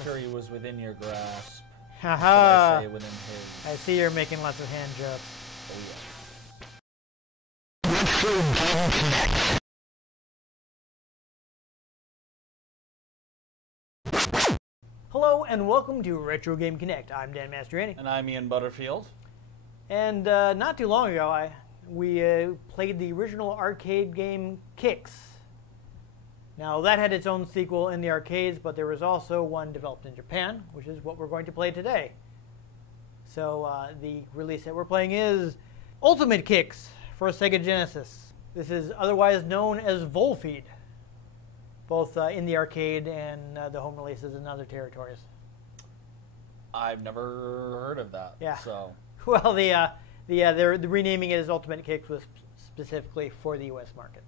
victory was within your grasp. Haha. I say within his. I see you're making lots of hand jokes. Oh yes. Hello and welcome to Retro Game Connect. I'm Dan Mastriani. And I'm Ian Butterfield. And not too long ago, we played the original arcade game Kicks. Now that had its own sequel in the arcades, but there was also one developed in Japan, which is what we're going to play today. So the release that we're playing is Ultimate Kicks for Sega Genesis. This is otherwise known as Volfeed, both in the arcade and the home releases in other territories. I've never heard of that. Yeah. So. Well, the renaming it as Ultimate Kicks was specifically for the U.S. market.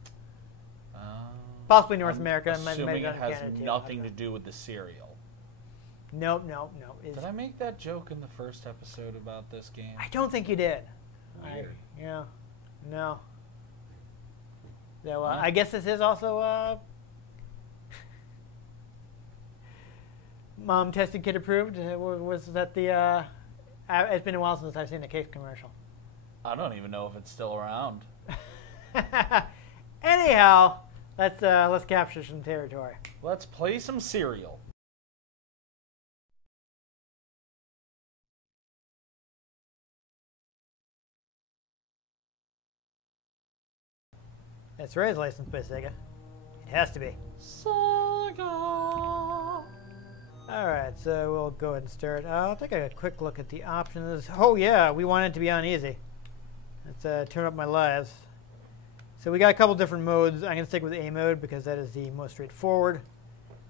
Possibly North America. Assuming it has Canada nothing to do with the cereal. No. Did I make that joke in the first episode about this game? I don't think you did. Weird. Yeah. No. So, I guess this is also Mom tested, kid approved. Was that the? It's been a while since I've seen the Kicks commercial. I don't even know if it's still around. Anyhow, let's capture some territory. Let's play some cereal. That's right, it's licensed by Sega. It has to be. Sega. Alright, so we'll go ahead and start. I'll take a quick look at the options. Oh yeah, we want it to be on easy. Let's turn up my lives. So we got a couple different modes. I'm going to stick with A mode because that is the most straightforward.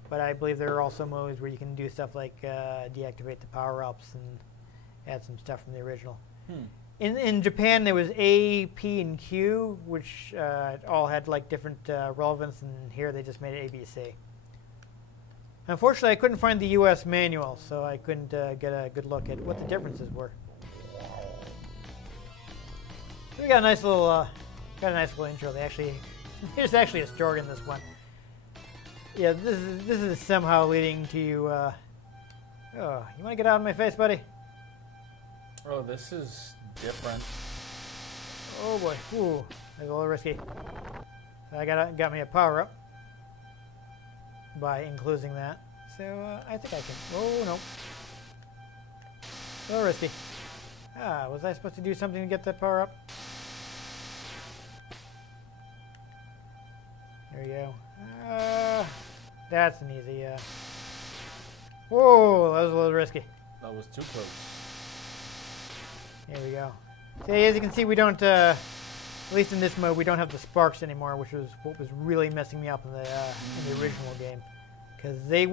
But I believe there are also modes where you can do stuff like deactivate the power-ups and add some stuff from the original. In Japan, there was A, P, and Q, which all had like different relevance, and here they just made it A, B, C. Unfortunately, I couldn't find the U.S. manual, so I couldn't get a good look at what the differences were. So we got a nice little intro. There's actually a story in this one. Yeah, this is somehow leading to you. Oh, you want to get out of my face, buddy? Oh, this is different. Oh boy, ooh, that's a little risky. I got me a power up by including that. So I think I can. Oh no, a little risky. Was I supposed to do something to get that power up? There you go. That's an easy. Whoa, that was a little risky. That was too close. There we go. See, as you can see, we don't, at least in this mode, we don't have the sparks anymore, which was what was really messing me up in the original game, because they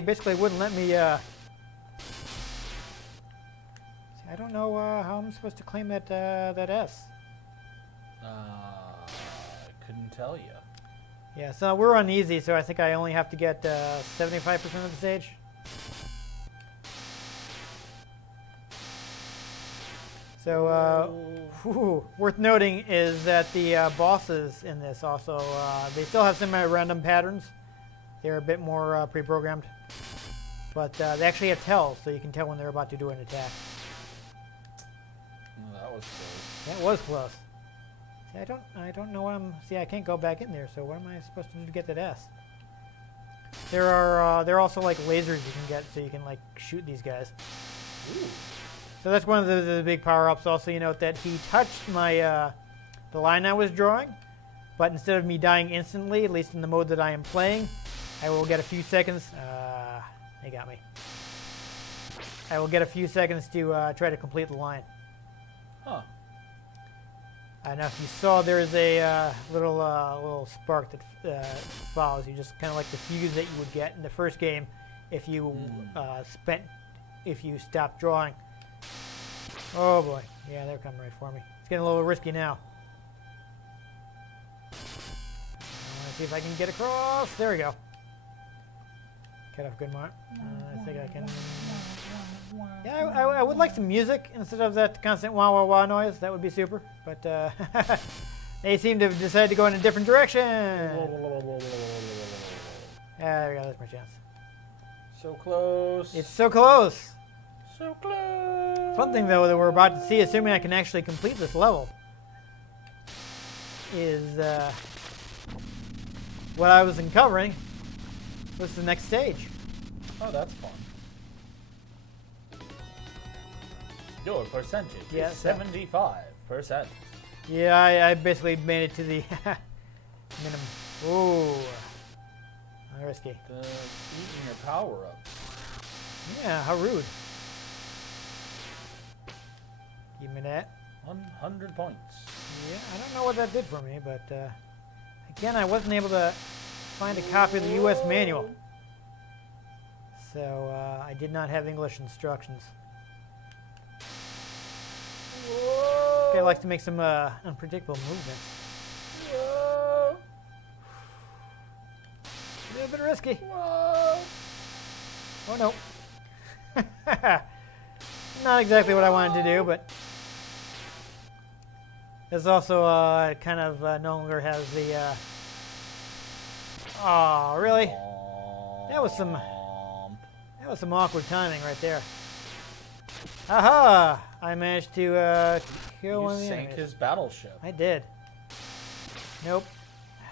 basically wouldn't let me. See, I don't know how I'm supposed to claim that S. I couldn't tell you. Yeah, so we're on easy, so I think I only have to get 75% of the stage. So, worth noting is that the bosses in this also, they still have semi-random patterns. They're a bit more pre-programmed. But they actually have tells, so you can tell when they're about to do an attack. That was close. That was close. See, I don't know what I can't go back in there, so what am I supposed to do to get that S? There are also like lasers you can get, so you can like shoot these guys. Ooh. So that's one of the big power-ups. Also, you note that he touched my the line I was drawing, but instead of me dying instantly, at least in the mode that I am playing, I will get a few seconds. They got me. I will get a few seconds to try to complete the line. Huh. Now, if you saw, there's a little spark that follows you, just kind of like the fuse that you would get in the first game if you stopped drawing. Oh boy, yeah, they're coming right for me. It's getting a little risky now. I want to see if I can get across. There we go. Cut off good mark. I think I can. Yeah, I would like some music instead of that constant wah wah wah noise. That would be super. But they seem to have decided to go in a different direction. Yeah, there we go. That's my chance. So close. It's so close. So close. Fun thing, though, that we're about to see, assuming I can actually complete this level, is what I was uncovering was the next stage. Oh, that's fun. Your percentage is 75%. Yeah, I basically made it to the minimum. Ooh. Risky. Eating your power-ups. Yeah, how rude. Give me that. 100 points. Yeah, I don't know what that did for me, but again, I wasn't able to find a copy of the U.S. manual. So I did not have English instructions. Whoa. Okay, I like to make some unpredictable movements. Whoa. A little bit risky. Whoa. Oh no. Not exactly what I wanted to do, but this also kind of no longer has the. Oh, really? That was some awkward timing right there. Aha! I managed to kill one of the You sank enemies. his battleship. I did. Nope.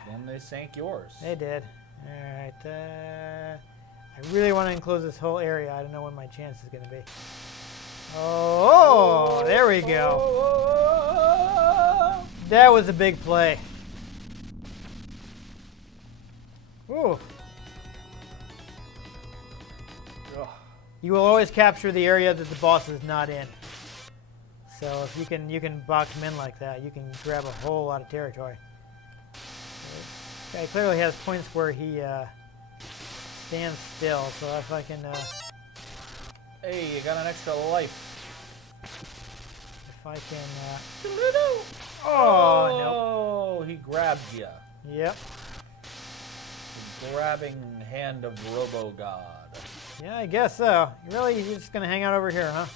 Then they sank yours. They did. Alright. I really want to enclose this whole area. I don't know what my chance is going to be. Oh, there we go. That was a big play. Ooh. You will always capture the area that the boss is not in. So if you can box him in like that, you can grab a whole lot of territory. This guy clearly has points where he stands still. So if I can, hey, you got an extra life. if I can, Oh, nope. He grabbed you. Yep. The grabbing hand of Robo-God. Yeah, I guess so. You're just gonna hang out over here, huh?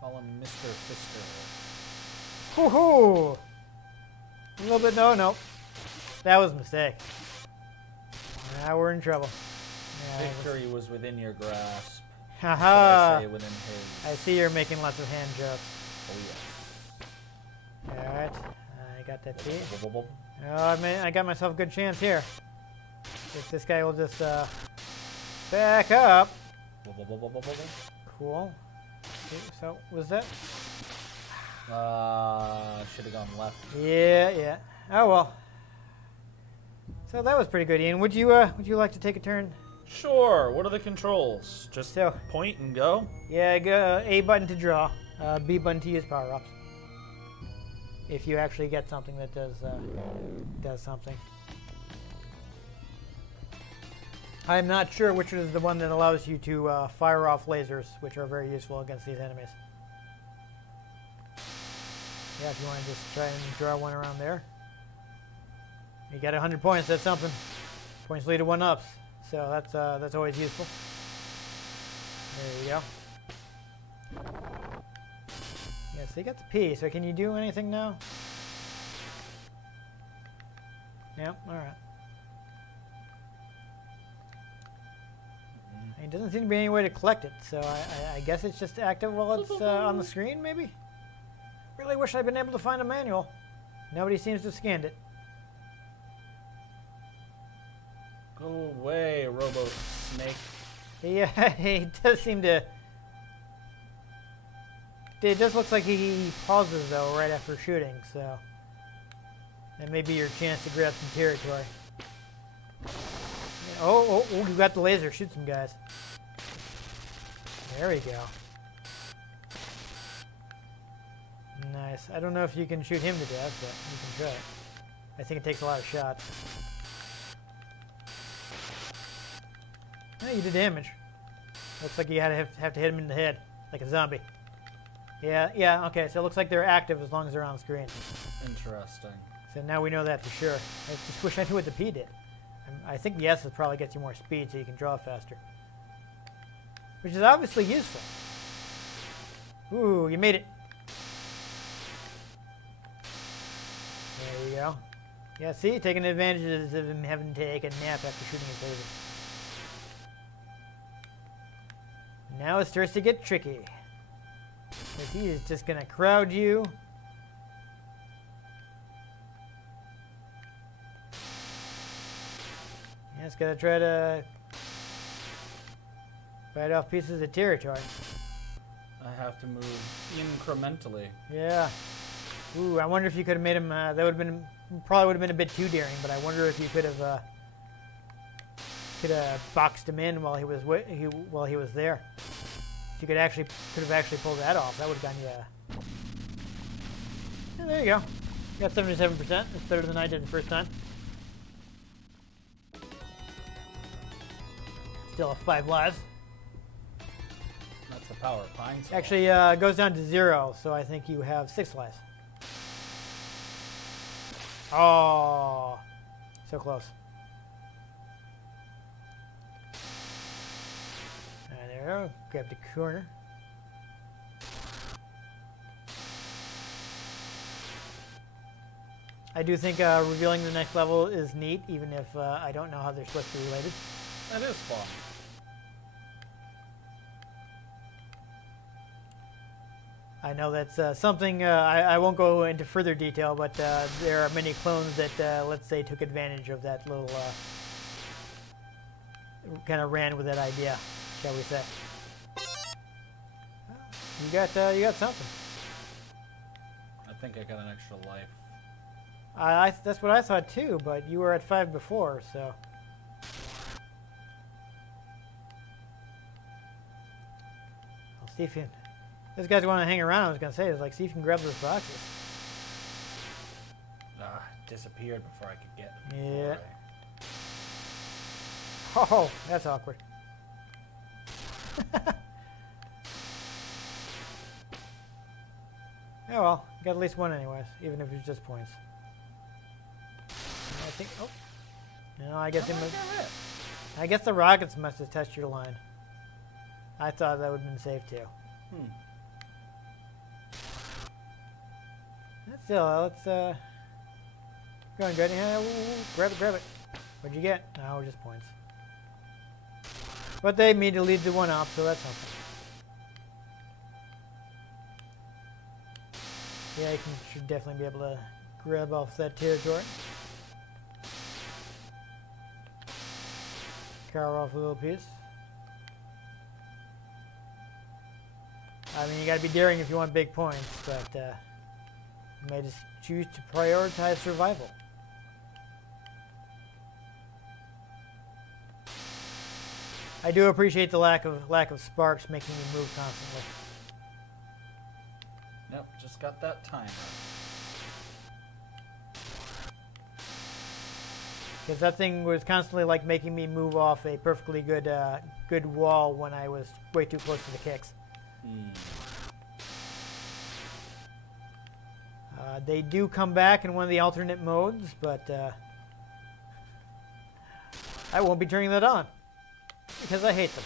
Call him Mr. Fister. Hoo-hoo! A little bit, no. That was a mistake. Now we're in trouble. Yeah, Victory was within your grasp. Haha! I say within his. I see you're making lots of hand jokes. Oh, yes. Alright, I got that key. Oh, I got myself a good chance here. If this guy will just back up. Cool. Okay, so, was that? Should have gone left. Yeah. Oh well. So that was pretty good, Ian. Would you like to take a turn? Sure. What are the controls? Just So- point and go? Yeah, go A button to draw, B button to use power-ups. If you actually get something that does something. I'm not sure which is the one that allows you to fire off lasers, which are very useful against these enemies. Yeah, if you want to just try and draw one around there. You got 100 points, that's something. Points lead to 1-ups, so that's always useful. There you go. Yeah, so you got the P, so can you do anything now? Yep, alright. It doesn't seem to be any way to collect it, so I guess it's just active while it's on the screen, maybe? Really wish I'd been able to find a manual. Nobody seems to have scanned it. Go away, Robo-Snake. Yeah, he does seem to... It just looks like he pauses, though, right after shooting, so... That may be your chance to grab some territory. Oh, you got the laser. Shoot some guys. There we go. Nice. I don't know if you can shoot him to death, but you can try it. I think it takes a lot of shots. Oh, you did damage. Looks like you have to hit him in the head, like a zombie. Yeah, okay, so it looks like they're active as long as they're on screen. Interesting. So now we know that for sure. I just wish I knew what the P did. I think the S probably gets you more speed so you can draw faster. Which is obviously useful. Ooh, you made it. There you go. Yeah, see? Taking advantage of him having to take a nap after shooting his laser. Now it starts to get tricky. Because he is just going to crowd you. Yeah, it's got to try to fight off pieces of territory. I have to move incrementally. Yeah. Ooh, I wonder if you could have made him. That would have been probably would have been a bit too daring. But I wonder if you could have boxed him in while he was there. If you could have actually pulled that off, that would have done you. Yeah, there you go. You got 77%. That's better than I did the first time. Still have 5 lives. That's the power of Pine Sol. Actually, it goes down to 0, so I think you have 6 lives. Oh, so close. There we go. Grab the corner. I do think revealing the next level is neat, even if I don't know how they're supposed to be related. That is fun. I know that's something I won't go into further detail, but there are many clones that, let's say, took advantage of that little, kind of ran with that idea, shall we say. You got something. I think I got an extra life. That's what I thought too, but you were at 5 before, so. I'll see if you. Those guys want to hang around. I was gonna say, is like, see if you can grab those boxes. Disappeared before I could get them. Yeah. Oh, that's awkward. Oh well, got at least one anyways, even if it's just points. I think. Oh, no, I guess I guess the rockets must have touched your line. I thought that would have been safe too. Still, let's go and grab it, grab it. What'd you get? No, just points. But they immediately lead the one up, so that's something. Yeah, you should definitely be able to grab off that territory. Carve off a little piece. I mean, you gotta be daring if you want big points, but you may just choose to prioritize survival. I do appreciate the lack of sparks making you move constantly. Nope, just got that timer. Because that thing was constantly like making me move off a perfectly good wall when I was way too close to the kicks. They do come back in one of the alternate modes, but I won't be turning that on because I hate them.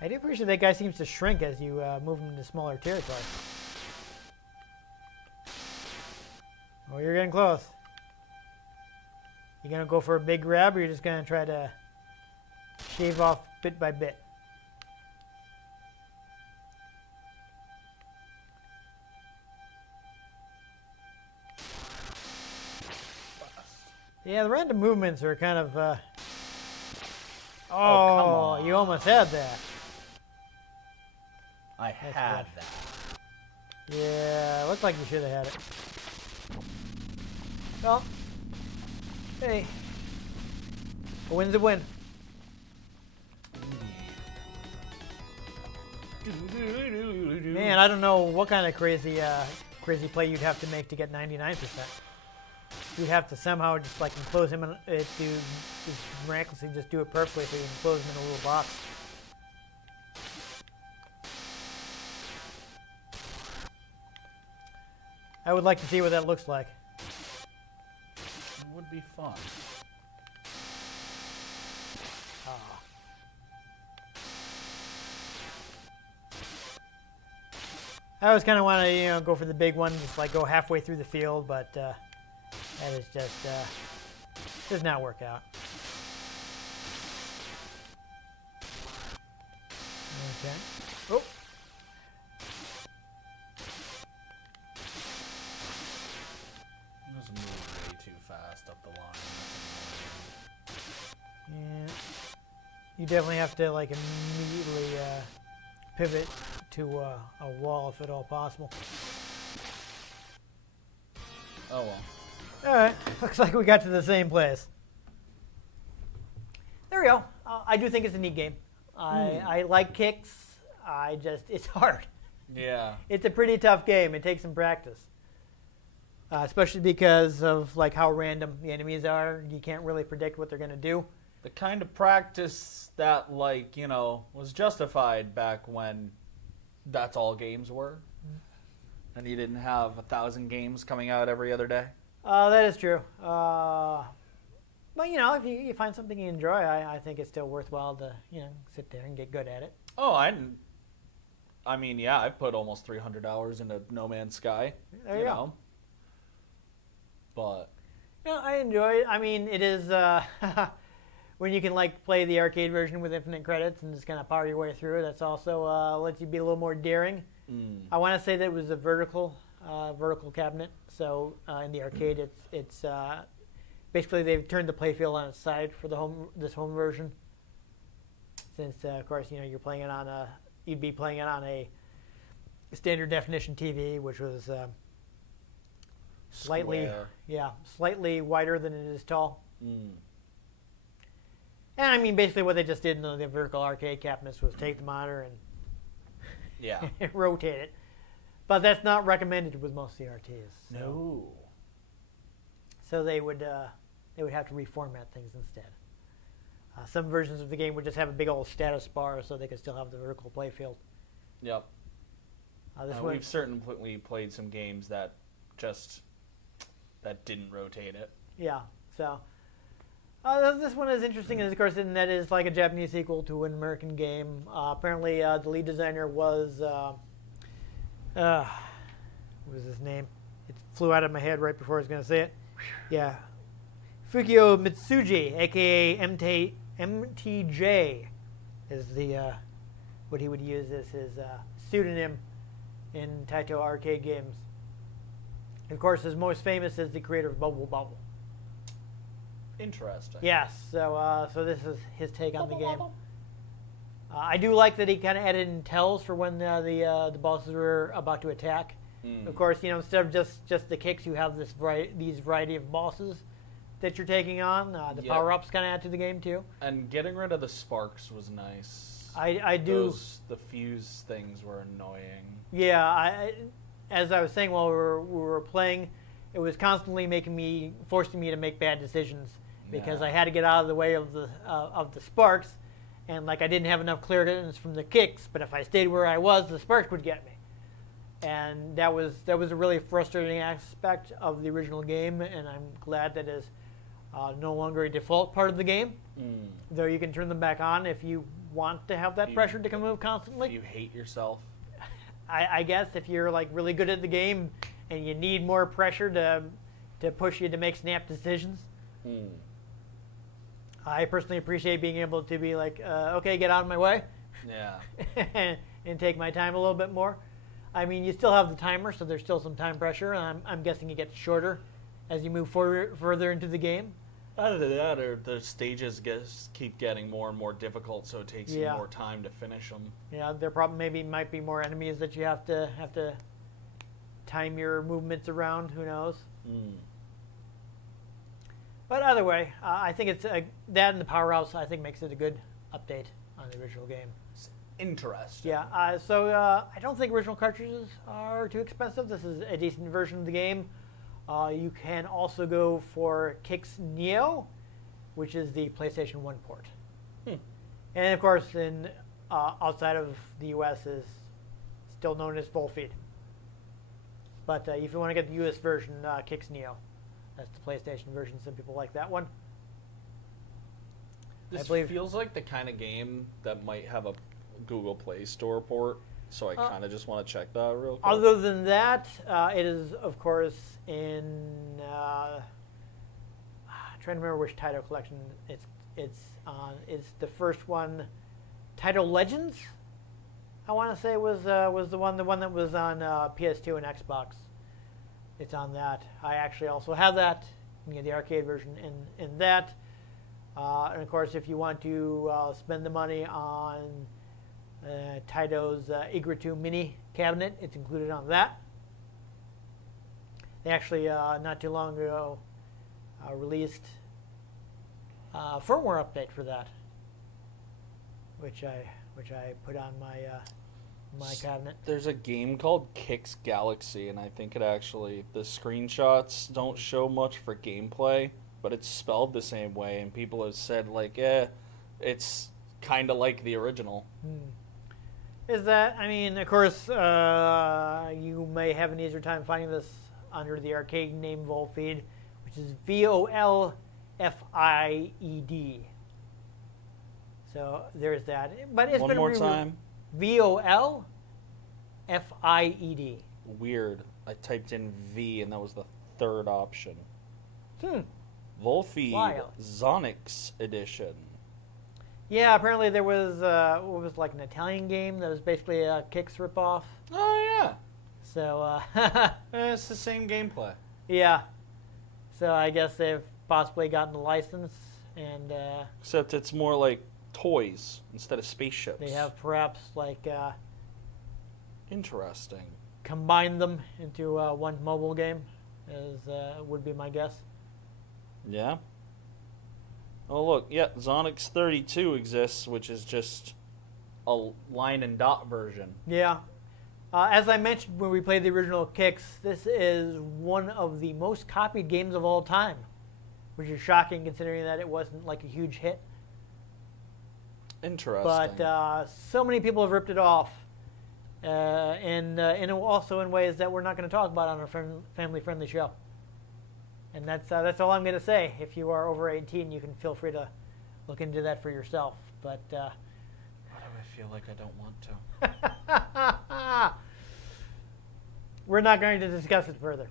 I do appreciate that guy seems to shrink as you move him into smaller territory. Oh, you're getting close. You gonna go for a big grab, or you're just gonna try to shave off bit by bit? Yeah, the random movements are kind of. Oh, come on. You almost had that. I had that. Yeah, looked like you should have had it. Well, hey, a win's a win. Man, I don't know what kind of crazy play you'd have to make to get 99%. You'd have to somehow just like enclose him and just miraculously just do it perfectly so you can close him in a little box. I would like to see what that looks like. It would be fun. I always kind of want to, go for the big one, just like go halfway through the field, but that is just does not work out. Okay. Oh. Just move way too fast up the line. Yeah. You definitely have to like immediately pivot to a wall if at all possible. Oh well. All right. Looks like we got to the same place. There we go. I do think it's a neat game. I like kicks. It's hard. Yeah. It's a pretty tough game. It takes some practice. Especially because of like how random the enemies are. You can't really predict what they're going to do. The kind of practice that, like, you know, was justified back when that's all games were. And you didn't have 1,000 games coming out every other day. That is true. But, you know, if you find something you enjoy, I think it's still worthwhile to, you know, sit there and get good at it. Oh, I mean, yeah, I've put almost 300 hours into No Man's Sky. There you go. But no, I enjoy it. I mean, it is when you can like play the arcade version with infinite credits and just kind of power your way through. That's also lets you be a little more daring. I want to say that it was a vertical cabinet. So in the arcade, it's basically they've turned the playfield on its side for this home version. Since of course you'd be playing it on a standard definition TV, which was slightly wider than it is tall. And I mean, basically what they just did in the vertical arcade cabinets was take the monitor and rotate it. But that's not recommended with most CRTs. So. No. So they would have to reformat things instead. Some versions of the game would just have a big old status bar so they could still have the vertical playfield. Yep. We've certainly played some games that didn't rotate it. Yeah. So this one is interesting, of course, in that it's like a Japanese sequel to an American game. Apparently, the lead designer was what was his name? It flew out of my head right before I was going to say it. Yeah, Fukio Mitsuji, aka MTJ, is the what he would use as his pseudonym in Taito arcade games. Of course, his most famous is the creator of Bubble Bobble. Interesting. Yes, so this is his take on the game. I do like that he kind of added in tells for when the bosses were about to attack. Of course, instead of just the kicks, you have these variety of bosses that you're taking on. The power-ups kind of add to the game too. And getting rid of the sparks was nice. I do. The fuse things were annoying. Yeah, as I was saying while we were playing, it was constantly forcing me to make bad decisions because I had to get out of the way of the sparks, and like I didn't have enough clearance from the kicks. But if I stayed where I was, the sparks would get me, and that was a really frustrating aspect of the original game. And I'm glad that is no longer a default part of the game. Though you can turn them back on if you want to have that pressure to move constantly. If you hate yourself. I guess if you're like really good at the game and you need more pressure to push you to make snap decisions. I personally appreciate being able to be like, okay, get out of my way. Yeah. and take my time a little bit more. I mean, you still have the timer, so there's still some time pressure. I'm guessing it gets shorter as you move further into the game. Either that or the stages keep getting more and more difficult, so it takes you more time to finish them. Yeah, there probably might be more enemies that you have to time your movements around. Who knows? But either way, I think it's that and the power-ups, I think, makes it a good update on the original game. It's interesting. Yeah, so I don't think original cartridges are too expensive. This is a decent version of the game. You can also go for Kicks Neo, which is the PlayStation 1 port. And of course, outside of the US is still known as Full Feed. But if you want to get the US version, Kicks Neo. That's the PlayStation version. Some people like that one. This feels like the kind of game that might have a Google Play Store port. So I kind of just want to check that real quick. Other than that, it is, of course, in... I'm trying to remember which Taito collection it's on. It's the first one, Taito Legends, I want to say was the one that was on PS2 and Xbox. It's on that. I actually also have that. You get the arcade version in that. And of course, if you want to spend the money on Taito's Igra 2 mini cabinet, it's included on that. They actually not too long ago released a firmware update for that, which I put on my cabinet. There's a game called Kix Galaxy, and I think it actually, the screenshots don't show much for gameplay, but it's spelled the same way, and people have said, like, it's kind of like the original. Is that, I mean, of course, you may have an easier time finding this under the arcade name Volfeed, which is Volfied. So there's that. But it's One been more time. Volfied. Weird. I typed in V, and that was the third option. Volfeed Wild. Zonix Edition. Yeah, apparently there was what was like an Italian game that was basically a Kix ripoff. Oh, yeah. So It's the same gameplay. yeah. So I guess they've possibly gotten a license, and Except it's more like toys instead of spaceships. they have perhaps like Interesting. combined them into one mobile game, as would be my guess. Yeah. Oh, look. Yeah, Zonix 32 exists, which is just a line and dot version. Yeah. As I mentioned when we played the original Kix, this is one of the most copied games of all time, which is shocking considering that it wasn't like a huge hit. Interesting. But so many people have ripped it off, and also in ways that we're not going to talk about on our family-friendly show. And that's all I'm going to say. If you are over 18, you can feel free to look into that for yourself. But why do I feel like I don't want to? We're not going to discuss it further.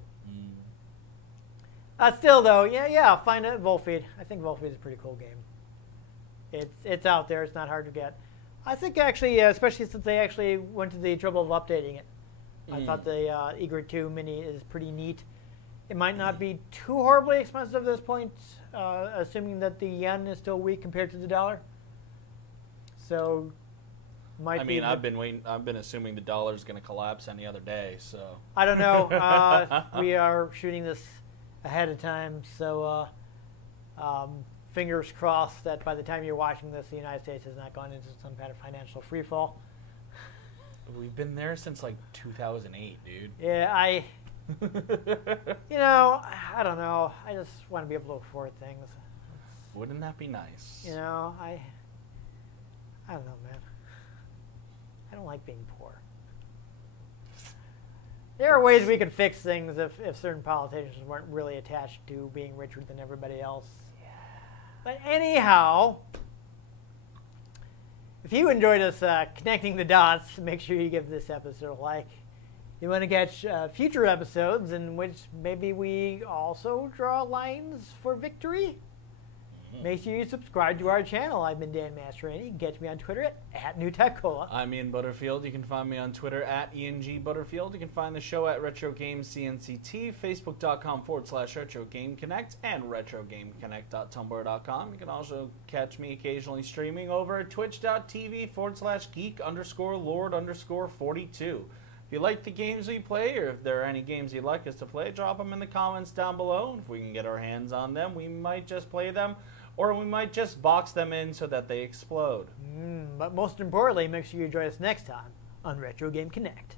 Still, though, yeah, find it Volfeed. I think Volfeed is a pretty cool game. It's out there. It's not hard to get. I think actually, especially since they actually went to the trouble of updating it. I thought the Igra 2 Mini is pretty neat. It might not be too horribly expensive at this point, assuming that the yen is still weak compared to the dollar. So, I mean, I've been assuming the dollar's going to collapse any other day. So I don't know. We are shooting this ahead of time, so fingers crossed that by the time you're watching this, the United States has not gone into some kind of financial freefall. We've been there since like 2008, dude. Yeah, you know, I don't know. I just want to be able to afford things. Wouldn't that be nice? You know, I don't know, man. I don't like being poor. There are ways we could fix things if certain politicians weren't really attached to being richer than everybody else. Yeah. But anyhow, if you enjoyed us connecting the dots, make sure you give this episode a like. You want to catch future episodes in which maybe we also draw lines for victory? Make sure you subscribe to our channel. I've been Dan Mastriani. You can catch me on Twitter at NewTechCola. I'm Ian Butterfield. You can find me on Twitter at ENG Butterfield. You can find the show at RetroGamesCNCT, Facebook.com/RetroGameConnect, and RetroGameConnect.tumblr.com. You can also catch me occasionally streaming over at Twitch.tv/geek_lord_42. If you like the games we play, or if there are any games you'd like us to play, drop them in the comments down below. If we can get our hands on them, we might just play them, or we might just box them in so that they explode. But most importantly, make sure you join us next time on Retro Game Connect.